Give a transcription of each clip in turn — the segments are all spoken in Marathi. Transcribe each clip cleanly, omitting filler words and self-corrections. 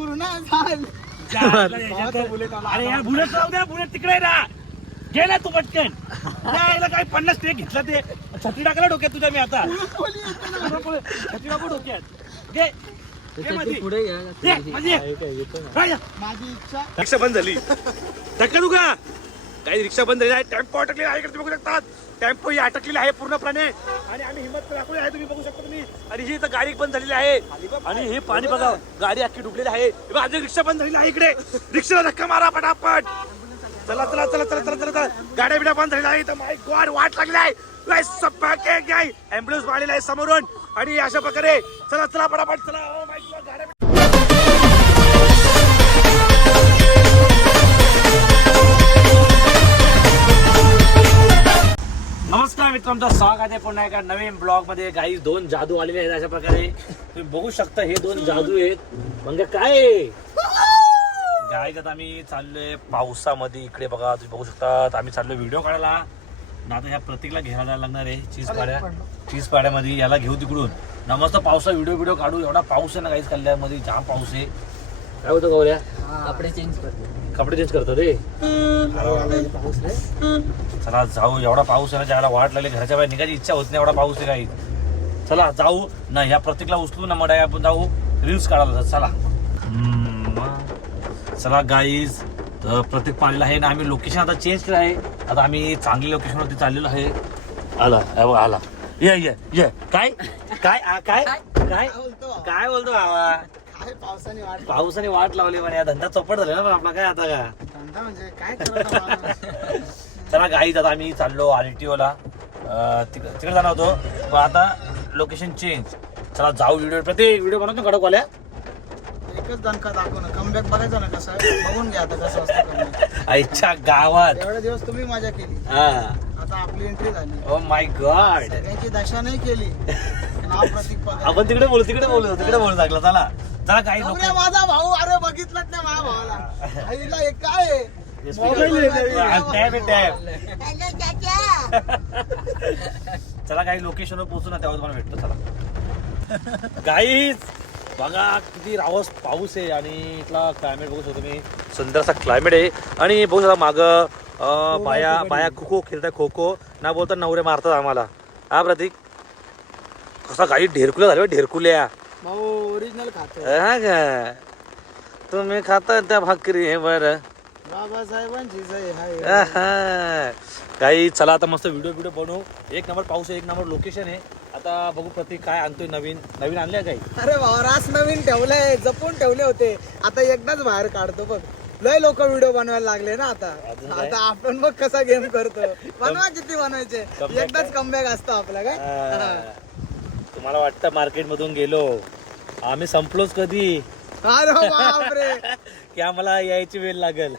पूर्ण झाली. अरे यार बुलेट राहू द्या, बुलेट तिकडे ना गेला तू पटकन. यायला काही 50 ते घेतला ते छत्री टाकला डोक्यात तुझ्या. मी आता छत्री टाकू डोक्यात. घे पुढे माझी इच्छा. रिक्षा बंद झाली. धक्का तू का काही रिक्षा बंद झाली आहे. टेम्पो अटकलेला आहे, इकडे बघू शकतात. टेम्पो ही अटकलेली आहे पूर्णपणे आणि आम्ही हिंमत दाखवली आहे. तुम्ही बघू शकता तुम्ही. आणि ही इथं गाडी बंद झालेली आहे आणि हे पाणी बघा, गाडी अख्खी डुबलेली आहे. अजून रिक्षा बंद झालेली आहे. इकडे रिक्षाला धक्का मारा पटापट. चला चला चला चला चला चला. गाड्या बिड्या बंद झालेल्या आहे. माय गॉड वाट लागली आहे. ऍम्ब्युलन्स आलेला आहे समोरून आणि अशा प्रकारे चला चला पटापट चला. ओ माय गॉड गाड्या. नमस्कार मित्रांनो, स्वागत आहे पुन्हा एका नवीन ब्लॉग मध्ये. काही दोन जादू आलेले आहेत अशा प्रकारे तुम्ही बघू शकता. हे दोन जादू आहेत. म्हणजे काय गाईज, आता आम्ही चाललोय पावसामध्ये. इकडे बघा तुम्ही बघू शकता. आम्ही चाललोय व्हिडिओ काढायला. आता ह्या प्रतीकला घ्यायला जायला लागणार आहे चीज पाड्यामध्ये. याला घेऊ तिकडून ना मस्त पावसा व्हिडिओ काढू. एवढा पाऊस आहे ना गाईज, कल्याणमध्ये जाम पाऊस आहे. काय होतं गौऱ्या? कपडे चेंज करतो रे. चला जाऊ. एवढा पाऊस आहे ना, ज्याला वाट लागली घराच्या बाहेर निघायची इच्छा होत नाही. एवढा पाऊस आहे काही. चला जाऊ ना, ह्या प्रतीकला उचलू ना मग आपण जाऊ रील्स काढायला. चला चला गाईज. तर प्रत्येक पाळलेला आहे ना. आम्ही लोकेशन आता चेंज केलं आहे. आता आम्ही चांगल्या लोकेशनवरती चाललेलो आहे. आला ये ये ये. काय काय काय काय काय बोलतो बाबा? पावसाने वाट लावली म्हणे. धंदा चौपट झाला ना आपला. काय आता का धंदा म्हणजे काय चला गाईज, आता आम्ही चाललो आरटीओला. तिकडे जाणार होतो पण आता लोकेशन चेंज. चला जाऊ. व्हिडिओ बनवतो कडकवाल्या. एकच दणका दाखव ना. कमबॅक बघायचा ना कसं बघून घ्या आता कसं असतं comeback. आईच्या गावात एवढे दिवस तुम्ही मजा केली, हा. आता आपली एंट्री झाली. Oh my God. सगळ्यांची दशा नाही केली. नाव प्रतीक पगार. आपण तिकडे बोलू लागला. चला चला काही लोक. अरे माझा भाऊ, अरे बघितलंच नाही माझ्या भावाला. आईला हे काय आहे? चला काही लोकेशनवर पोहोचू ना, तेव्हा तुम्हाला भेटतो. चला गाईज बघा किती रावस पाऊस आहे आणि इथला क्लायमेट बघू शकतो तुम्ही. सुंदर असा क्लायमेट आहे आणि बघू शकता मागं बाया खो खेळताय. खो ना बोलता नवरे मारतात आम्हाला. हा प्रतीक कसा काही ढेरकुल्या झाल्या. ढेरकुल्या भाऊ ओरिजिनल खातो. हा का तुम्ही खाता त्या भाकरी आहे बरं. बाबासाहेबांची जय हाय. काही चला आता मस्त व्हिडिओ बनवू. एक नंबर पाऊस आहे, एक नंबर लोकेशन आहे. आता बघू प्रतीक काय आणतोय. नवीन आणल्या काही. अरे भाऊ रास नवीन ठेवलंय, जपून ठेवले होते. आता एकदाच बाहेर काढतो बघ. लय लोक व्हिडिओ बनवायला लागले ना आता. आपण बघ कसा गेम करतो. बनवा किती बनवायचे, एकदाच कमबॅक असतो आपला. काय तुम्हाला वाटतं मार्केट मधून गेलो आम्ही संपलोच कधी? अरे बापरे की आम्हाला यायची वेळ लागेल.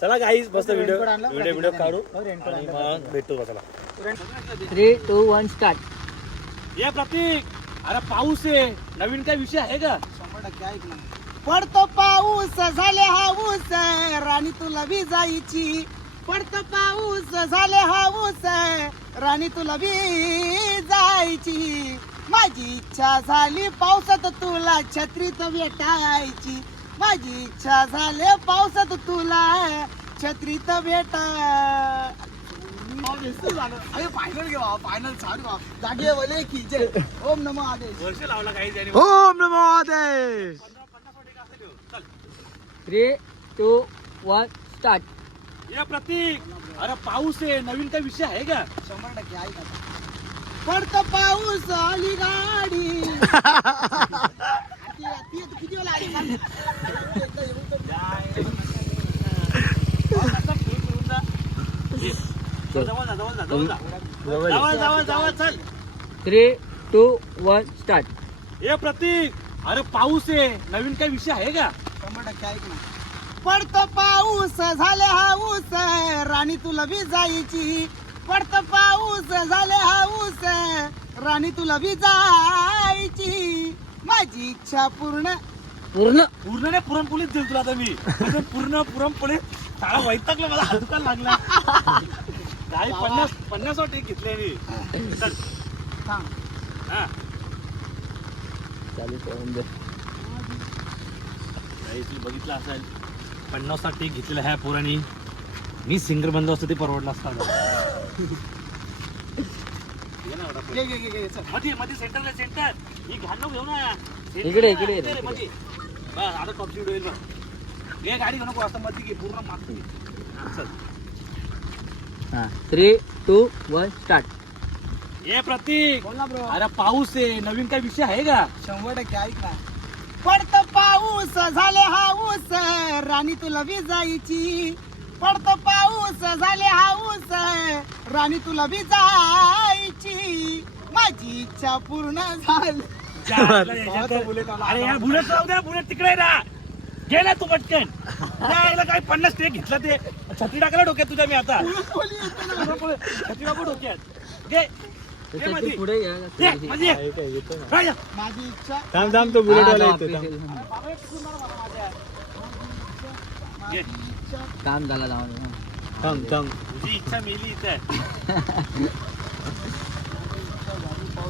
चला गाईज मस्त व्हिडिओ काढू आणि मग भेटू. चला 3, 2, 1 स्टार्ट. ये प्रतीक, अरे पाऊस आहे. नवीन काय विषय आहे का? 100% ऐक ना. पडतो पाऊस झाले हाऊस, राणी तुला भिजायची. पडतो पाऊस झाले हाऊस, राणी तुला भिजायची. माझी इच्छा झाली पावसात तुला छत्रीत भेटायची. माझी इच्छा झाली पावसात तुला छत्रीत भेटा. फायनल घे फायनल. छान जागे वले की जय. ओम नमो आदेश. वर्ष लावला काही. ओम नमो आदेश. 3, 2, 1 स्टार्ट. या प्रतीक, अरे पाऊस आहे. नवीन काय विषय आहे का? 100% ऐक आता. पडतो पाऊस आली गाडी. किती वेळा आली? जवळ चल. 3, 2, 1 स्टार्ट. ये प्रतीक, अरे पाऊस आहे. नवीन काय विषय आहे का? 100% ऐक ना. पडतो पाऊस झाले हाऊस, राणी तुला भिजायची. पडतो पाऊस झाले हाऊस, राणी तुला भिजायची. माझी इच्छा पूर्ण नाही पुरणपोळीच देईल तुला आता मी. पुरणपोळी सारा वैतागला मला. हात दुखायला लागला. काही 50 वाटे घेतले मी. चल थांब. हा चालू करून दे. तुम्ही बघितलं असेल 50चा टेक घेतलेला ह्या पोरांनी. मी सिंगर बंद असतो ते परवडलं असतं आता. मध्ये मध्ये सेंटरला सेंटर ही घाण नको घेऊ ना. इकडे मध्ये बस आता टॉप स्पीड होईल बघ. हे गाडी घेऊ नको असं मध्ये घे पूर्ण मागतो. चल 3, 2, 1 स्टार्ट. ये प्रतीक. बोल ना ब्रो. अरे पाऊस आहे नवीन काय विषय आहे का? 100% ऐक ना. पडत पाऊस झाले हाऊस राणी तुला विजायची. पडत पाऊस झाले हाऊस राणी तुला विजायची. माझी इच्छा पूर्ण झाली. अरे या बुलेट राहू द्या. बुलेट तिकडे ना गेला तू पटकन. यायला काय 50 टेक घेतला ते छत्री टाकला डोक्यात तुझ्या. मी आता छत्री टाकू डोक्यात. घे पुढे माझी इच्छा तो बुलेट वाला काम झाला जाऊन. तुझी इच्छा मेली इथं.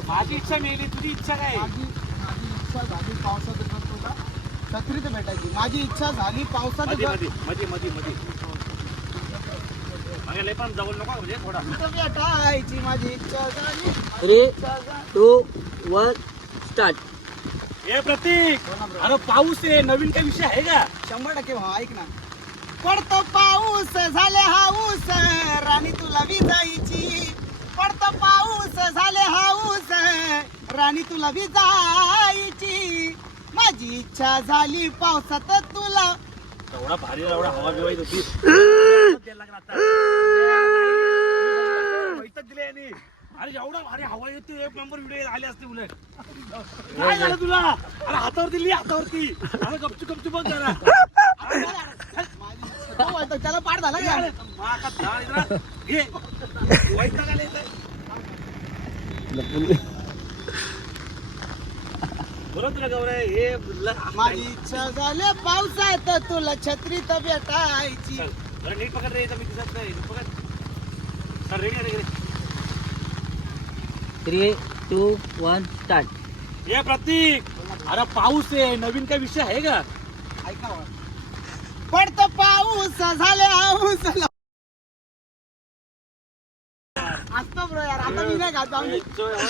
माझी इच्छा मेली. तुझी इच्छा काय? माझी इच्छा झाली पावसात छत्री तर भेटायची. माझी इच्छा झाली पावसात मध्ये लय पण जवळ नको म्हणजे थोडा. भेटायची. माझी इच्छा झाली. 3, 2, 1 स्टार्ट. ए प्रतीक. अरे पाऊस आहे नवीन काय विषय आहे का? 100% भाऊ ऐक ना. पडतो पाऊस झाले हाऊस राणी तुला विजायची. पडतो पाऊस झाले हाऊस राणी तुला विजायची. माझी इच्छा झाली पावसात तुला. एवढा भारी एवढा हवा बिवायत होती. दिले यांनी. अरे एवढा भारी हवा येते. 1 नंबर व्हिडिओ आले असते उलट. काय झालं तुला? अरे हातावर दिली हातावरती. अरे गपचू बघ जरा. त्याला पाठ झाला का? घे वैताग आले इथं. बोला तुला गौरव हे माझी इच्छा झाली पावसात तुला छत्री तर भेटायची. बरं नीट पकड रे. मी दिसत नाही. पकड सर. रेडी आहे. 3, 2, 1 स्टार्ट. ये प्रतीक. अरे पाऊस आहे नवीन काय विषय आहे का? ऐका पडतो पाऊस झाले हाऊस. असतो ब्रो यार. आता मी नाही घात जाऊन.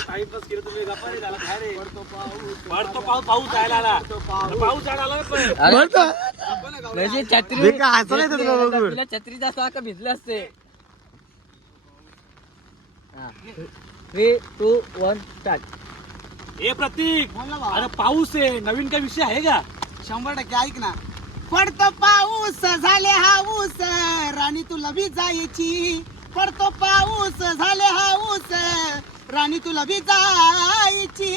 टाइमपास केलं तुम्ही. गप्पा नाही झाला काय रे? पडतो पाऊस जायला आला. पाऊस जायला आला छत्री जास्त का भिजले असते. 3, 2, 1 स्टार्ट. ए प्रतीक. अरे पाऊस आहे नवीन काय विषय आहे का? 100% ऐक ना. पडतो पाऊस झाले हाऊस राणी तुला विजायची. पडतो पाऊस झाले हाऊस राणी तुला विजायची.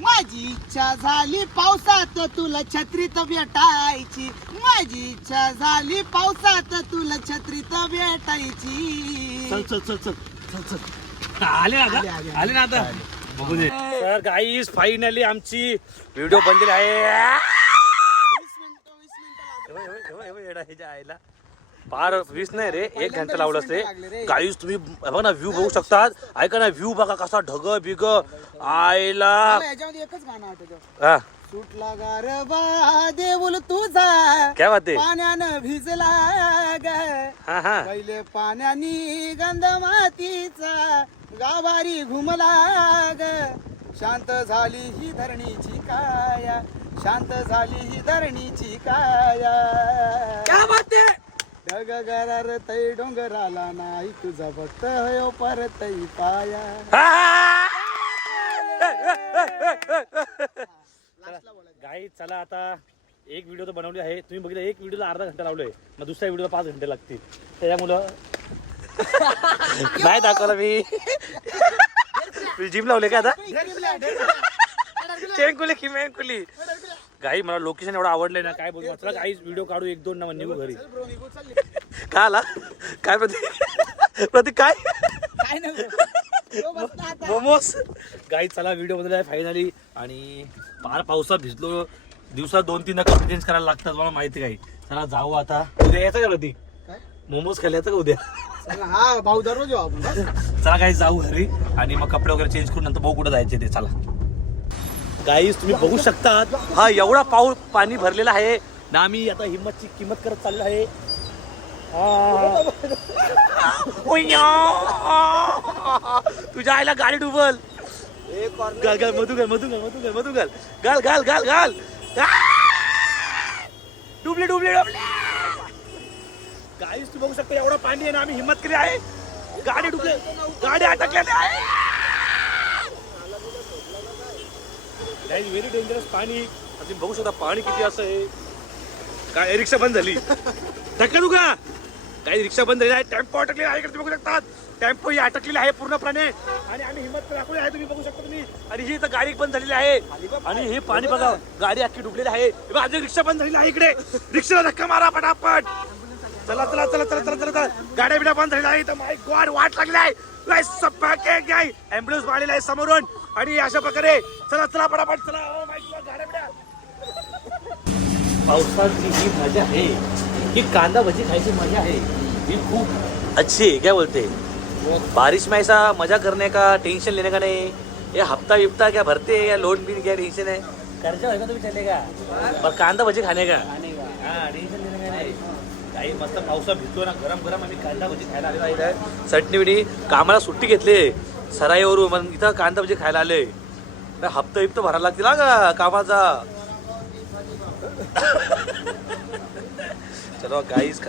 माझी इच्छा झाली पावसात तुला छत्रीत भेटायची. माझी इच्छा झाली पावसात तुला छत्रीत भेटायची. चल आले ना आता बघू दे. तर गाईज फायनली आमची व्हिडिओ बनलेली आहे. आईला फार 20 नाही रे 1 घंटा लावलं असते. गाईज तुम्ही बघा ना व्ह्यू बघू शकतात. ऐका ना व्ह्यू बघा कसा ढग बिग आईला. याच्यामध्ये एकच गाणं आठवतं. हा सुटला गारबा देऊल तुझा काय बाते. पाण्यानं भिजला ग. हा पहिले पाण्यानी गंध मातीचा गावारी घुमला ग. शांत झाली ही धरणीची काया. शांत झाली ही धरणीची काया. ढग गरार तै डोंगराला नाही तुझा भक्त हो परतई पाया. गाई चला आता एक व्हिडिओ तर बनवली आहे. तुम्ही बघितलं एक व्हिडिओला अर्धा घंटा लावलोय. मग दुसऱ्या व्हिडिओला 5 घंटे लागतील. त्याच्यामुळं नाही दाखवलं मी. जिम लावले का आता? चेंकुली की मेंकुली. गाई मला लोकेशन एवढं आवडलंय ना काय बोलू. चला गाई व्हिडिओ काढू 1-2 ना निघू घरी. का आला काय प्रतीक काय मोमोस. गाई चला व्हिडिओ बदल आहे फायनली. आणि फार पावसात भिजलो. दिवसात 2-3 कपडे चेंज करायला लागतात मला माहिती काही. चला जाऊ आता. उद्या यायचं का प्रतीक? मोमोज खायला का उद्या? हा भाऊ दररोज येऊ आपण. चला काही जाऊ घरी आणि मग कपडे वगैरे चेंज करून नंतर भाऊ कुठं जायचे ते. चला गाईस तुम्ही बघू शकतात हा एवढा पाणी भरलेला आहे. ना आम्ही आता हिम्मतची किंमत करत चाललो आहे. तुझ्या आईला गाडी डुबल. घाल घाल मधू घाल मधू घाल मधू घाल मधू घाल घाल घाल घाल घाल डुबले डुबले डुबले. गाईस तू बघू शकतो एवढा पाणी आहे ना आम्ही हिम्मत केली आहे. गाडी डुबले गाडी अटकलेली आहे. व्हेरी डेंजरस पाणी. तुम्ही बघू शकता पाणी किती असं आहे. काय रिक्षा बंद झाली. धक्का तू का काही रिक्षा बंद झाली आहे. टेम्पो अटकलेला आहे. तुम्ही बघू शकता टेम्पो ही अटकलेली आहे पूर्णपणे आणि आम्ही हिम्मत दाखवली आहे. तुम्ही बघू शकता तुम्ही आणि ही तर गाडी बंद झालेली आहे आणि हे पाणी बघा गाडी अख्खी डुबलेली आहे. अजून रिक्षा बंद झालेली आहे. इकडे रिक्षाला धक्का मारा पटापट. चला चला चला चला चला चला गाड्या बिड्या बंद झालेल्या आहे. माय गॉड वाट लागली आहे. ऍम्ब्युलन्स आलेला आहे समोरून आणि अशा प्रकारे चला चला पटापट चला. माय गॉड गाड्या बिड्या. पावसाची ही मजा आहे ही कांदा भजी खायची मजा है ये खूब अच्छी है. क्या बोलते हैं बारिश में ऐसा मजा करने का टेंशन लेने का नहीं. ये हफ्ता विफ्ता क्या भरते हैं या लोन भी क्या टेंशन है. कर्जा होगा तो भी चलेगा पर कांदा भजी खाने का हाँ टेंशन लेने का नाही. काही मस्त पावसा भिजतो ना गरम गरम आणि कांदा भजी खायला आलेला आहे. चटणी बिटी कामाला सुट्टी घेतली सराईवरून मग इथं कांदा भजी खायला आले. हप्ता विप्ता भरायला लागतील ना का कामाचा. चलो गाइस